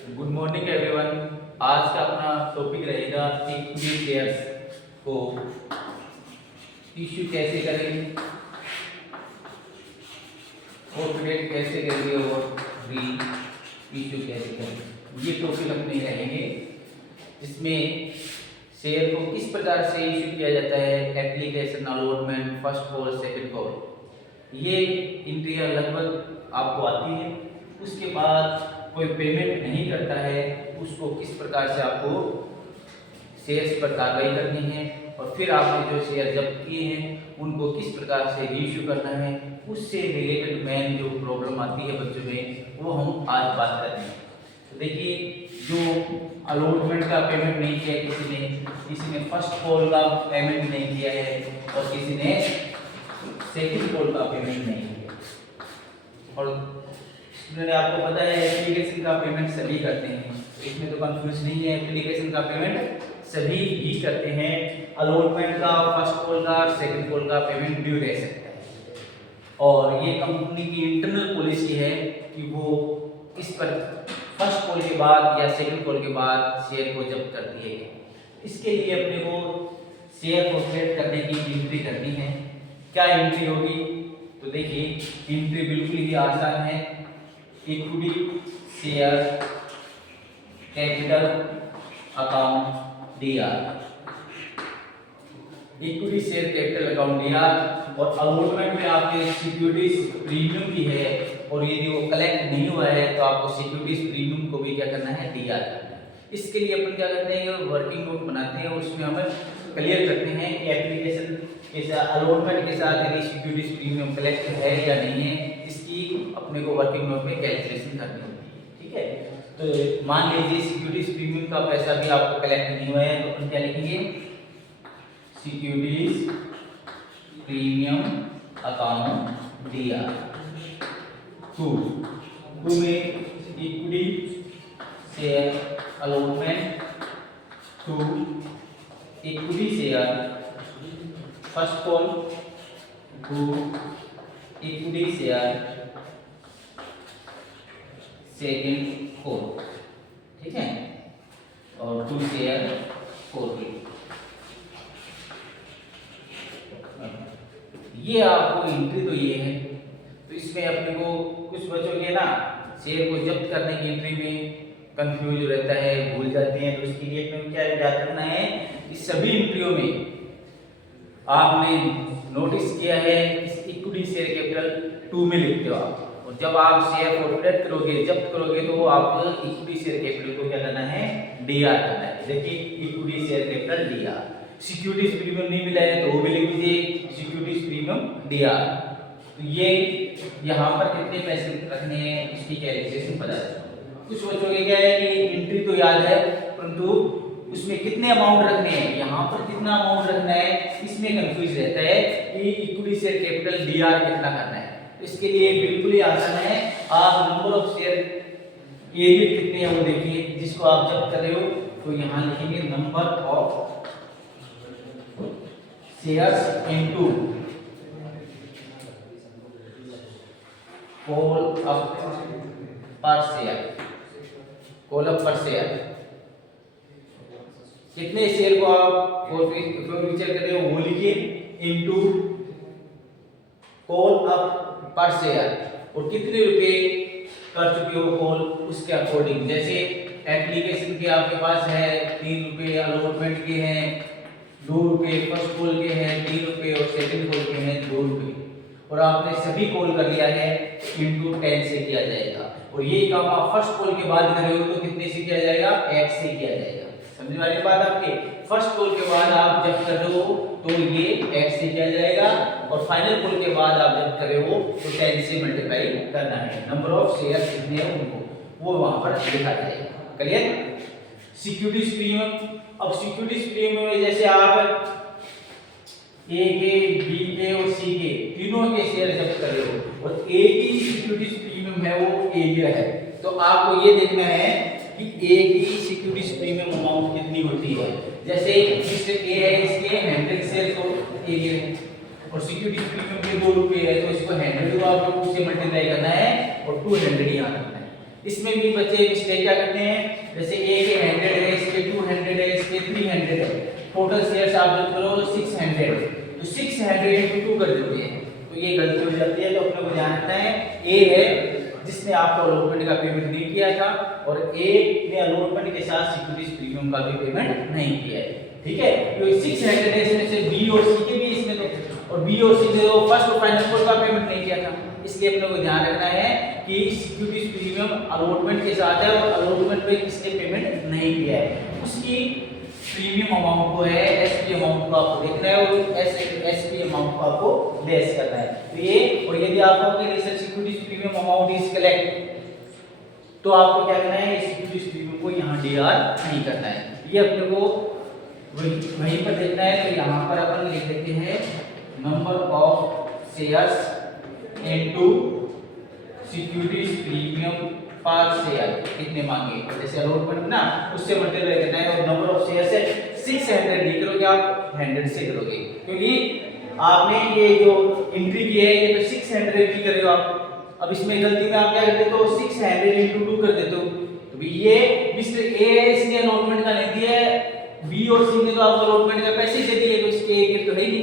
Good morning everyone. आज का अपना टॉपिक रहेगा इक्विटी शेयर्स को इश्यू कैसे करें और ट्रेड कैसे करेंगे और री इश्यू कैसे करेंगे, ये टॉपिक अपने रहेंगे। जिसमें शेयर को किस प्रकार से इश्यू किया जाता है, application, allotment, first call, second call, ये इंट्रियाँ लगभग आपको आती है। उसके बाद कोई पेमेंट नहीं करता है, उसको किस प्रकार से आपको शेयर्स पर कार्रवाई करनी है, और फिर आपने जो शेयर जब्त किए हैं उनको किस प्रकार से रीइश्यू करना है, उससे रिलेटेड मेन जो प्रॉब्लम आती है बच्चों में, वो हम आज बात करते हैं। तो देखिए, जो अलॉटमेंट का पेमेंट नहीं किया किसी ने फर्स्ट कॉल का पेमेंट नहीं किया है और किसी ने सेकंड कॉल का पेमेंट नहीं किया, और आपको पता है एप्लीकेशन का पेमेंट सभी करते हैं, इसमें तो कंफ्यूज नहीं है। एप्लीकेशन का पेमेंट सभी ही करते हैं, अलॉटमेंट का, फर्स्ट कॉल का, सेकंड कॉल का पेमेंट ड्यू रह सकता है। और ये कंपनी की इंटरनल पॉलिसी है कि वो इस पर फर्स्ट कॉल के बाद या सेकंड कॉल के बाद शेयर को जब्त करती है। इसके लिए अपने को शेयर को ट्रेड करने की एंट्री करनी है। क्या एंट्री होगी? तो देखिए, एंट्री बिल्कुल ही आसान है। Equity share capital account DR, equity share capital account DR, और अलॉटमेंट में आपके सिक्योरिटीज प्रीमियम की है, और यदि वो कलेक्ट नहीं हुआ है तो आपको सिक्योरिटीज प्रीमियम को भी क्या करना है, डीआर करना है। इसके लिए अपन क्या करते हैं, वर्किंग नोट बनाते हैं, उसमें हम क्लियर करते हैं कि एप्लीकेशन के साथ, अलॉटमेंट के साथ यदि सिक्योरिटीज प्रीमियम कलेक्ट है या नहीं है, इसकी अपने को वर्किंग नोट में कैलकुलेशन करनी होती है। ठीक है, तो मान लीजिए सिक्योरिटीज प्रीमियम का पैसा भी आपको कलेक्ट नहीं हुआ है, तो अपन क्या लिखेंगे, securities premium account D R to में equity share allotment to equity share first call to equity share second call, ठीक है, और टू शेयर फोर्थ। ये आपको एंट्री तो ये है। तो इसमें अपने को कुछ बच्चों के ना शेयर को जब्त करने की एंट्री में कंफ्यूज रहता है, भूल जाते हैं, तो उसके लिए अपने क्या याद करना है, इस सभी एंट्रियों में आपने नोटिस किया है इस इक्विटी शेयर कैपिटल 2 में लिखते हो आप, और जब आप शेयर को ट्रेड करोगे, जब्त करोगे, तो आप इक्विटी शेयर कैपिटल को क्या करना है, डीआर करना है। देखिए, equity share capital DR, securities premium नहीं मिला है तो वो भी लिख दीजिए, सिक्योरिटीज प्रीमियम डीआर। तो ये यहाँ पर कितने पैसे रखने हैं इसकी कैलकुलेशन पता है। कुछ बच्चों के क्या है कि एंट्री तो याद है, परंतु उसमें कितने अमाउंट रखने हैं, यहाँ पर कितना अमाउंट रखना है, इसमें कंफ्यूज रहता है कि इक्विटी शेयर कैपिटल डीआर कितना करना है। इसके लिए बिल्कुल ही आसान है, आप नंबर ऑफ शेयर एरिया कितने हैं वो देखिए, जिसको आप जब्त कर रहे हो, तो यहाँ लिखेंगे number of shares into call up पर शेयर, कॉल अप पर शेयर, कितने शेयर को आप फॉरफीचर कर रहे हो वो लिखिए, इनटू कॉल अप पर शेयर, और कितने रुपए कर चुके हो कॉल, उसके अकॉर्डिंग। जैसे एप्लीकेशन के आपके पास है 3 रुपए, अलॉटमेंट के हैं 2 रुपए, फर्स्ट कॉल के हैं 3 रुपए, और सेकंड कॉल के हैं 2 रुपए, और आपने सभी कॉल कर लिया है, इनटू 10 से किया जाएगा। और ये काम आप फर्स्ट कॉल के बाद कर रहे हो तो कितने से किया जाएगा, 8 से किया जाएगा। समझ वाली बात आपके, फर्स्ट कॉल के बाद आप जब कर रहे हो तो ये 8 से किया जाएगा, और फाइनल कॉल के बाद आप जब कर रहे हो तो 10 से मल्टीप्लाई करना है। नंबर ऑफ शेयर कितने हैं उनको वो वहां पर लिखा जाएगा। क्लियर? सिक्योरिटीज प्रीमियम, अब सिक्योरिटीज प्रीमियम में जैसे आप ए के, बी के और सी के तीनों के शेयर जब्त कर रहे हो, और ए की सिक्योरिटीज प्रीमियम है वो एरिया है, तो आपको ये देखना है कि ए की सिक्योरिटीज प्रीमियम अमाउंट कितनी होती है। जैसे मिस्टर ए है, इसके 100 शेयर तो एरिया है, और सिक्योरिटीज प्रीमियम के 2 रुपए है, तो इसको 100 को आपको 2 से मल्टीप्लाई करना है और 200 यहाँ रखना है। इसमें भी बच्चे मिस्टेक क्या करते हैं, जैसे ए के 100 है, इसके 200 है, इसके 300 है, टोटल शेयर्स आप जो करो 600, तो 600 into 2 कर देते हैं, तो ये गलती हो जाती है। तो अपने को ध्यान रखना है, ए है जिसने आपको अलॉटमेंट का पेमेंट नहीं किया था, और ए ने अलॉटमेंट के साथ सिक्योरिटीज प्रीमियम का भी पेमेंट नहीं किया है, ठीक है। तो 600 है, इसमें से बी और सी के भी इसमें तो, और बी और सी ने तो फर्स्ट और फाइनल कॉल का पेमेंट नहीं किया था, इसलिए अपने को ध्यान रखना है कि सिक्योरिटीज प्रीमियम अलॉटमेंट के साथ है, और अलॉटमेंट पे किसने पेमेंट नहीं किया है उसकी प्रीमियम अमाउंट को है एसपी अमाउंट को आपको देखना है, और एसपी अमाउंट को आपको लेस करना है। तो ये, और यदि आपको अपनी research securities premium amount is collect, तो आपको क्या करना है, सिक्योरिटीज प्रीमियम को यहाँ डीआर नहीं करना है, ये अपने को वहीं पर देखना है। तो यहाँ पर अपन लिख देते हैं number of shares into securities premium पर शेयर कितने मांगे, जैसे अलॉटमेंट ना उससे मल्टीप्लाई करना है, और नंबर ऑफ शेयर्स है 600 नहीं करोगे आप 100 से करोगे, क्योंकि आपने ये जो एंट्री की है ये तो 600 एंट्री कर रहे हो आप, अब इसमें गलती में आप क्या करते हो 600 into 2 कर देते हो, तो ये मिस्टर ए है इसने अलॉटमेंट का नहीं दिया है, बी और सी ने तो आपको अलॉटमेंट का पैसे दे दिए, तो इसके एक तो है ही,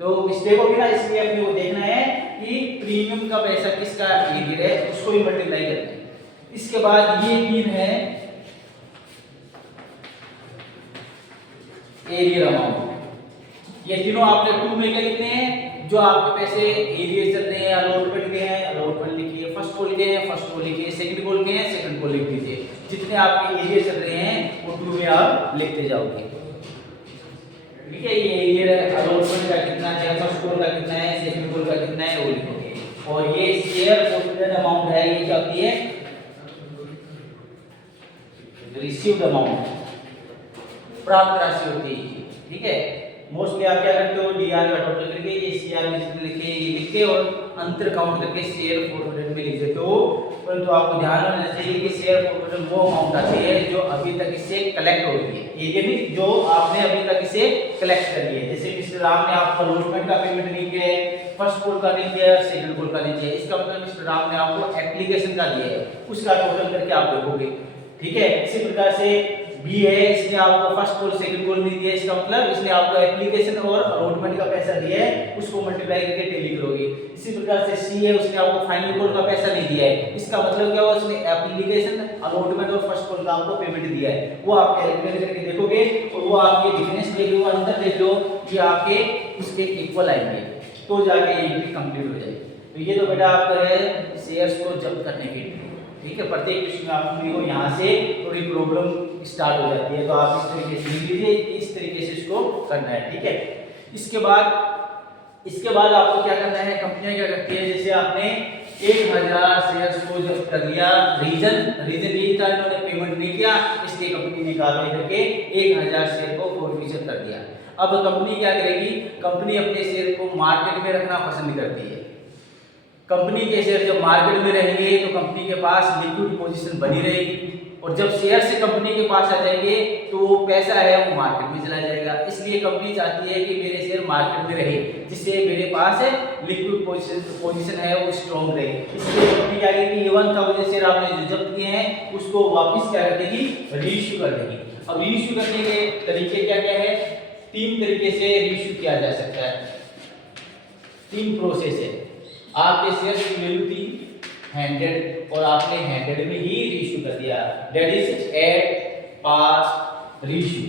तो मिस्टेक होगी ना, इसलिए अपने को देखना है कि प्रीमियम का पैसा किसका एरियर है उसको ही मल्टीप्लाई करना है। इसके बाद ये 3 है एरियर अमाउंट, ये तीनों आपने 2 में क्या लिखने हैं, जो आपके पैसे एरियर चल रहे हैं अलॉटमेंट के हैं, अलॉटमेंट लिखिए, फर्स्ट कॉल के हैं फर्स्ट कॉल लिखिए, सेकंड कॉल के हैं सेकंड कॉल लिख दीजिए, जितने आपके एरियर चल रहे हैं वो 2 में आप लिखते जाओगे, ठीक है। ये एरियर अलॉटमेंट का कितना है, फर्स्ट कॉल का कितना है, सेकंड कॉल का कितना है वो लिखोगे, और ये शेयर फॉरवर्डेड अमाउंट है, ये क्या होती है, रिसीव्ड अमाउंट, प्राप्त राशि होती है, ठीक है। मोस्टली आप क्या करते हो डीआर का टोटल करके ये सीआर में जितने लिखे ये लिख के और अंतर काउंट करके शेयर फॉरवर्डेड में लिख देते हो, परंतु आपको ध्यान रखना चाहिए कि शेयर फॉरवर्डेड वो अमाउंट आती है जो अभी तक इससे कलेक्ट हो रही है, ये नहीं जो आपने अभी तक इसे कलेक्ट कर लिया है। जैसे मिस्टर राम ने आपको अलॉटमेंट का पेमेंट नहीं किया है, फर्स्ट कॉल का नहीं किया, सेकंड कॉल का नहीं किया, इसका मतलब मिस्टर राम ने आपको एप्लीकेशन का दिया है, उसका टोटल करके आप देखोगे, ठीक है। इसी प्रकार से बी है, इसने आपको फर्स्ट कॉल सेकंड कॉल नहीं दिया, इसका मतलब इसने आपको एप्लीकेशन और अलॉटमेंट का पैसा दिया है, उसको मल्टीप्लाई करके टैली करोगे। इसी प्रकार से सी है, उसने आपको फाइनल कॉल का पैसा नहीं दिया है, इसका मतलब क्या हुआ, उसने एप्लीकेशन अलॉटमेंट और फर्स्ट कॉल का आपको पेमेंट दिया है, वो आप कैलकुलेट करके देखोगे, और वो आपके डिफरेंस देख लो, अंतर देख लो, ये आपके उसके इक्वल आएंगे, तो जाके ये एंट्री कंप्लीट हो जाएगी। तो ये तो बेटा आपका है शेयर्स को जब्त करने के लिए, ठीक है। प्रत्येक क्वेश्चन में आपको यहाँ से थोड़ी प्रॉब्लम स्टार्ट हो जाती है, तो आप इस तरीके से लिख लीजिए, इस तरीके से इसको करना है, ठीक है। इसके बाद आपको क्या करना है, कंपनियां क्या करती है, जैसे आपने 1000 शेयर्स को जब्त कर लिया, रीजन ये था इन्होंने पेमेंट नहीं किया, इसलिए कंपनी ने कार्रवाई करके 1000 शेयर को फॉरफिचर कर दिया। अब कंपनी क्या करेगी, कंपनी अपने शेयर को मार्केट में रखना पसंद करती है, कंपनी के शेयर जब मार्केट में रहेंगे तो कंपनी के पास लिक्विड पोजीशन बनी रहेगी, और जब शेयर से कंपनी के पास आ जाएंगे तो वो पैसा है वो मार्केट में चला जाएगा, इसलिए कंपनी चाहती है कि मेरे शेयर मार्केट में रहे, जिससे मेरे पास लिक्विड पोजीशन है वो स्ट्रॉन्ग रहे, इसलिए कंपनी क्या करेगी, 1000 शेयर आपने जो जब्त किए हैं उसको वापस क्या कर देगी, रीइश्यू कर देगी। अब रीइश्यू करने के तरीके क्या क्या है, 3 तरीके से रीइश्यू किया जा सकता है, 3 प्रोसेस है। आपके शेयर की वैल्यू थी 100 और आपने 100 में ही रीइश्यू कर दिया, that is at par reissue.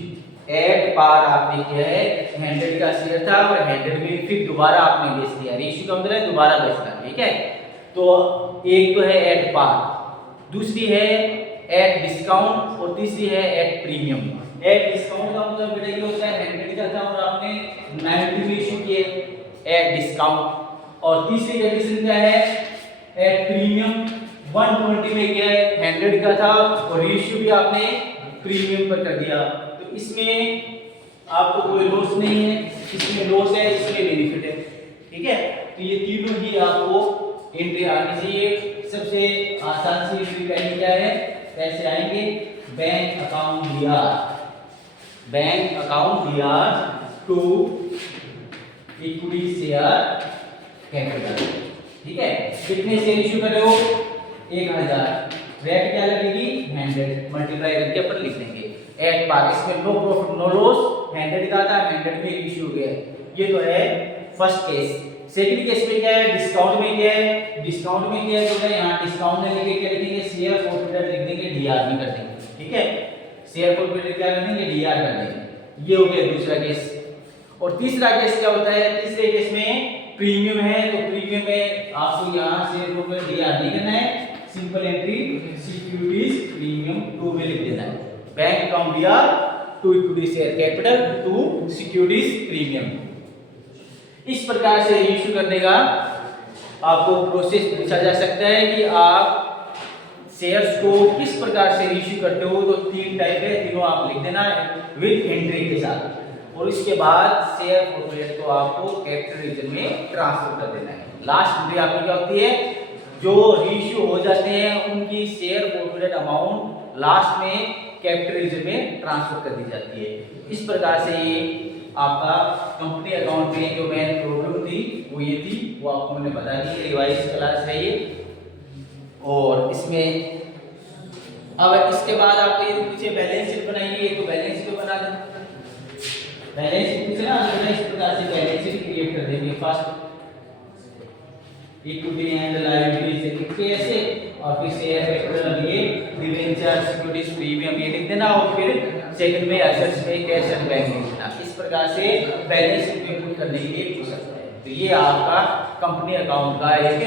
At par आपने किया है, 100 का शेयर था और 100 में फिर दोबारा आपने बेच दिया, रीइश्यू का मतलब है दोबारा बेचना, ठीक है। तो एक तो है एट पार, दूसरी है एट डिस्काउंट और तीसरी है एट प्रीमियम। एट डिस्काउंट का मतलब बेटा ये होता है 100 का था और आपने 90 में इश्यू किए एट डिस्काउंट, और तीसरी कंडीशन क्या है एट प्रीमियम, 120 में क्या है 100 का था और रीइश्यू भी आपने प्रीमियम पर कर दिया, तो इसमें आपको कोई लॉस नहीं है, इसमें लॉस है इसमें बेनिफिट है, ठीक है। तो ये तीनों ही आपको एंट्री आनी चाहिए। सबसे आसान सी एंट्री पहली क्या है, कैसे आएंगे, बैंक अकाउंट दिया टू इक्विटी शेयर कैपिटल, ठीक है। कितने शेयर इश्यू कर रहे हो, 1000, रेट क्या लगेगी 100 मल्टीप्लाई करके अपन लिख देंगे एट पार। इसमें नो प्रॉफिट नो लॉस 100 का था, 100 में इशू हो गया। ये तो है फर्स्ट केस। सेकंड केस में क्या है, डिस्काउंट में क्या है, डिस्काउंट में क्या है तो मैं यहाँ डिस्काउंट में लिखे क्या लिखेंगे शेयर फॉरफिटेड लिख देंगे, डीआर में कर देंगे, ठीक है। शेयर फॉरफिटेड क्या कर देंगे, डीआर कर देंगे। ये हो गया दूसरा केस। और तीसरा केस क्या होता है, तीसरे केस में प्रीमियम है तो प्रीमियम में आपको यहाँ शेयर फॉरफिटेड डीआर नहीं करना है, simple entry securities premium to में लिख देना है। Bank account D R to equity share capital to securities premium. इस प्रकार से इशू करने का आपको प्रोसेस पूछा जा सकता है कि आप शेयर्स को किस प्रकार से इशू करते हो। तो तीन टाइप है, तीनों आप लिख देना विद एंट्री के साथ। और इसके बाद शेयर फॉरफिटेड को आपको कैपिटल रीजन में ट्रांसफर कर देना है। लास्ट एंट्री आपकी क्या होती है, जो रीइश्यू हो जाते हैं उनकी शेयर फॉरफिटेड अमाउंट लास्ट में कैपिटल रीजन में ट्रांसफर कर दी जाती है। इस प्रकार से ये आपका कंपनी अकाउंट में जो मेन प्रॉब्लम थी वो ये थी, वो आपको मैंने बता दी, रिवाइज क्लास है ये। और इसमें अब इसके बाद आपको ये पूछे बैलेंस शीट बनाइए, तो बैलेंस शीट बना देना। बैलेंस शीट पूछे ना, तो इस प्रकार से बैलेंस शीट क्रिएट कर देंगे। फर्स्ट इक्विटी एंड लायबिलिटीज कैसे, और फिर शेयर कैपिटल लिए डिबेंचर सिक्योरिटीज प्रीमियम ये लिख देना। और फिर सेकंड में एसेट्स में कैश एंड बैंक लिख देना। इस प्रकार से बैलेंस शीट में पुट करने के लिए पूछ सकते हैं। तो ये आपका कंपनी अकाउंट का एक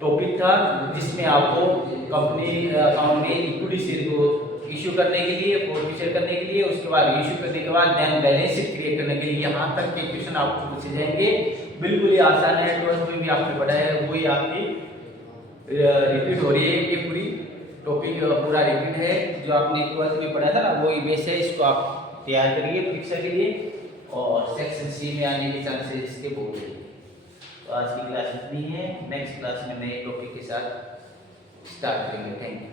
टॉपिक था जिसमें आपको कंपनी अकाउंट में इक्विटी शेयर को इशू करने के लिए, फॉरफिचर करने के लिए, उसके बाद इशू करने के बाद देन बैलेंस शीट क्रिएट करने के लिए यहाँ तक के क्वेश्चन आपको पूछे जाएंगे। बिल्कुल ही आसान है, 12th में भी आपने पढ़ा है, वही आपकी रिपीट हो रही है। ये पूरी टॉपिक पूरा रिपीट है जो आपने 12th में पढ़ा था ना, वही बेस है। इसको आप तैयार करिए परीक्षा के लिए और सेक्शन सी में आने के चांसेस इसके बहुत है। तो आज की क्लास इतनी है, नेक्स्ट क्लास में नए टॉपिक के साथ स्टार्ट करेंगे। Thank you.